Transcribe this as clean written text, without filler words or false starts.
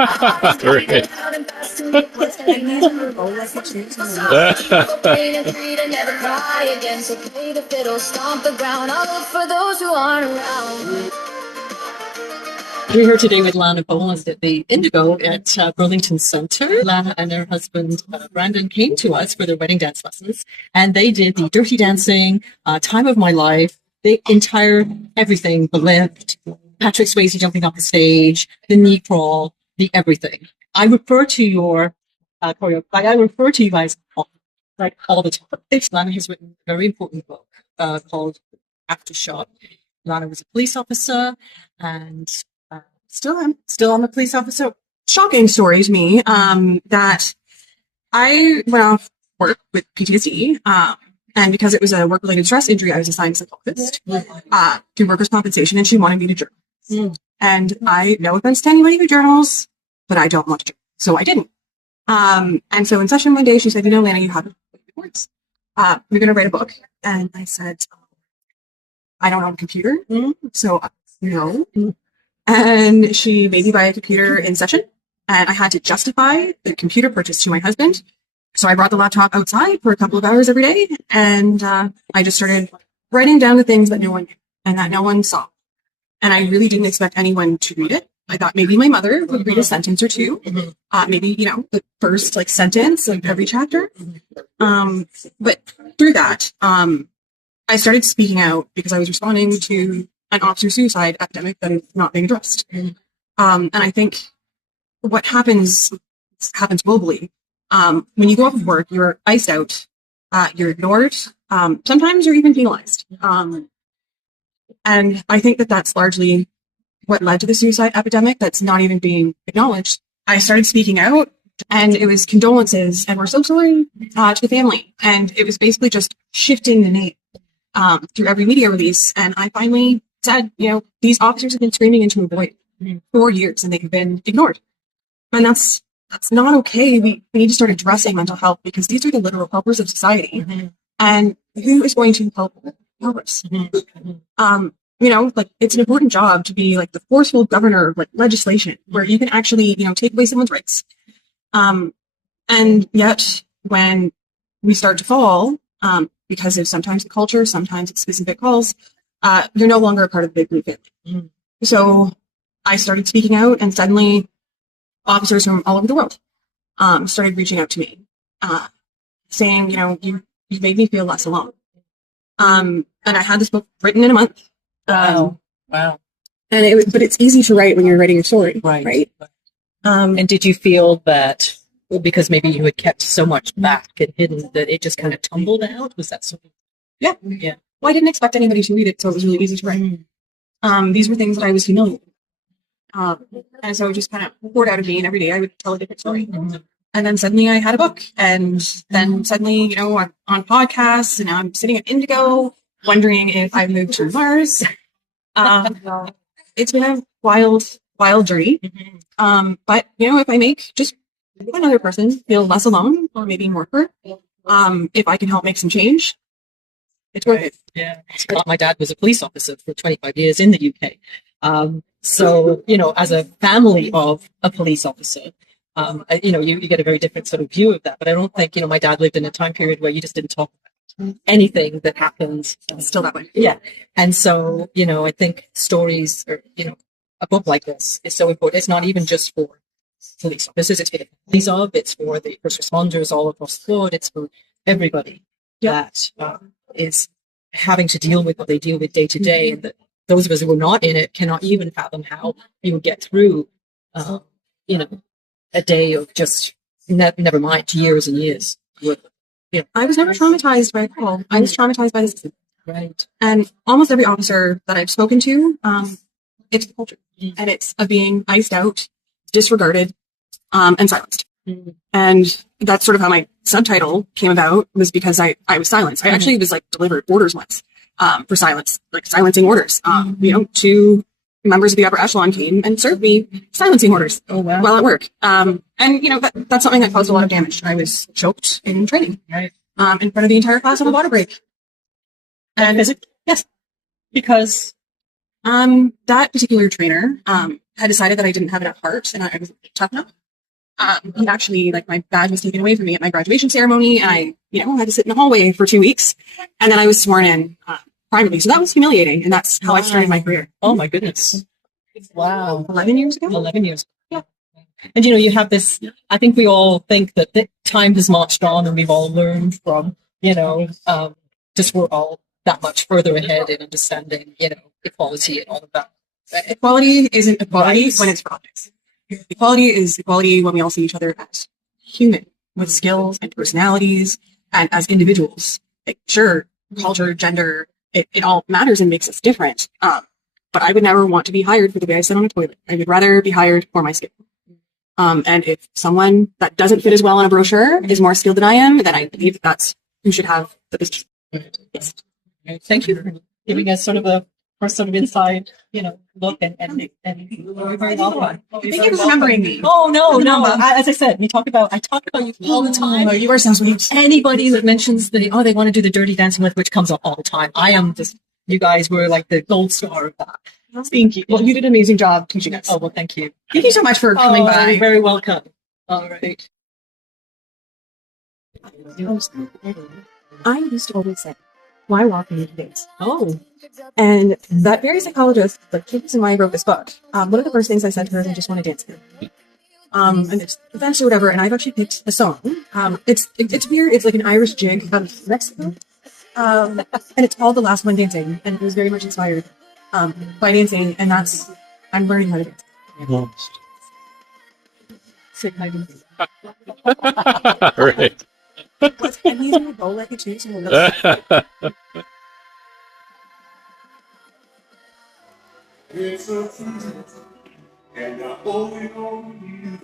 Great. We're here today with Lana Boland at the Indigo at Burlington Centre. Lana and her husband, Brandon, came to us for their wedding dance lessons, and they did the Dirty Dancing, Time of My Life, the entire everything, the lift, Patrick Swayze jumping off the stage, the knee crawl, the everything. I refer to your choreo. I refer to you guys all the time. Lana has written a very important book called AFTERSHOT. Lana was a police officer and still I'm a police officer. Shocking story to me that I went off work with PTSD. And because it was a work-related stress injury, I was assigned a psychologist through workers' compensation, and she wanted me to journal. And no offense to anybody who journals, but I don't want to journal. So I didn't. And so in session one day, she said, Lana, you have words. You're going to write a book. And I said, I don't have a computer. So no. And she made me buy a computer in session, and I had to justify the computer purchase to my husband. So I brought the laptop outside for a couple of hours every day, and I just started writing down the things that no one knew and that no one saw. And I really didn't expect anyone to read it. I thought maybe my mother would read a sentence or two, maybe, the first sentence of every chapter. But through that, I started speaking out because I was responding to an officer suicide epidemic that is not being addressed. And I think what happens globally. When you go off of work, you're iced out, you're ignored, sometimes you're even penalized. And I think that that's largely what led to the suicide epidemic that's not even being acknowledged. I started speaking out, and it was condolences, and we're so sorry to the family. And it was basically just shifting the name through every media release. And I finally said, these officers have been screaming into a void for years, and they've been ignored. And that's not okay. We need to start addressing mental health, because these are the literal helpers of society. And who is going to help us? It's an important job to be the forceful governor of legislation, where you can actually, take away someone's rights. And yet when we start to fall, because of sometimes the culture, sometimes it's specific calls, you're no longer a part of the big blue family. So I started speaking out, and suddenly officers from all over the world started reaching out to me, saying, you made me feel less alone. And I had this book written in a month. Wow. But it's easy to write when you're writing your story, right? And did you feel that, because maybe you had kept so much back and hidden, that it just kind of tumbled out? Was that something? Yeah. Well, I didn't expect anybody to read it, so it was really easy to write. These were things that I was familiar with. And so it just kind of poured out of me, and every day I would tell a different story. And then suddenly I had a book, and then suddenly, I'm on podcasts, and I'm sitting at Indigo, wondering if I moved to Mars. It's been a wild journey. But, if I make just one other person feel less alone, or maybe more hurt, if I can help make some change, it's worth it. Yeah. My dad was a police officer for 25 years in the UK. So, as a family of a police officer, you get a very different sort of view of that. But I don't think, my dad lived in a time period where you just didn't talk about anything that happened. Still that way. Yeah. And so, I think stories, or, a book like this is so important. It's not even just for police officers, it's for the families it's for the first responders all across the board. It's for everybody that is having to deal with what they deal with day to day. And that those of us who are not in it cannot even fathom how you would get through, a day of just, never mind, years and years. I was never traumatized by a call. I was traumatized by the system. Right. And almost every officer that I've spoken to, it's the culture. And it's of being iced out, disregarded, and silenced. And that's sort of how my subtitle came about, was because I was silenced. I actually was delivered orders once for silence, silencing orders. Two members of the upper echelon came and served me silencing orders while at work. And that's something that caused a lot of damage. I was choked in training in front of the entire class on a water break. And yes, because that particular trainer had decided that I didn't have enough heart and I was tough enough. He actually, like, my badge was taken away from me at my graduation ceremony, and I, had to sit in the hallway for 2 weeks, and then I was sworn in privately. So that was humiliating, and that's how I started my career. Oh my goodness. Wow. 11 years ago? 11 years. Yeah. And you have this, I think we all think that time has marched on and we've all learned from, just we're all that much further ahead in understanding, equality and all of that. Equality isn't equality when it's products. Equality is equality when we all see each other as human with skills and personalities and as individuals. Like, sure, culture, gender, it all matters and makes us different. But I would never want to be hired for the way I sit on a toilet. I would rather be hired for my skill. And if someone that doesn't fit as well on a brochure is more skilled than I am, then I believe that's who should have the position. Yes. Thank you for giving us sort of a first sort of inside, look and you're very welcome. Thank you for remembering me. Oh, no. As I said, I talk about you all the time. Oh, you are so sweet. Anybody that mentions they want to do the dirty dancing with, which comes up all the time. I am just, you guys were like the gold star of that. Thank you. Well, you did an amazing job teaching us. Oh, well, thank you. Thank you so much for coming by. You're very welcome. All right. I used to always say, why walk in the dance? Oh. And that very psychologist, like, the reason why I wrote this book, one of the first things I said to her is, I just want to dance here. And it's events or whatever, and I've actually picked a song. It's weird. It's like an Irish jig out of Mexico. And it's called The Last One Dancing, and it was very much inspired by dancing, and I'm learning how to dance. Right. And he's gonna go like a chase and It's a truth, and I owe it on you.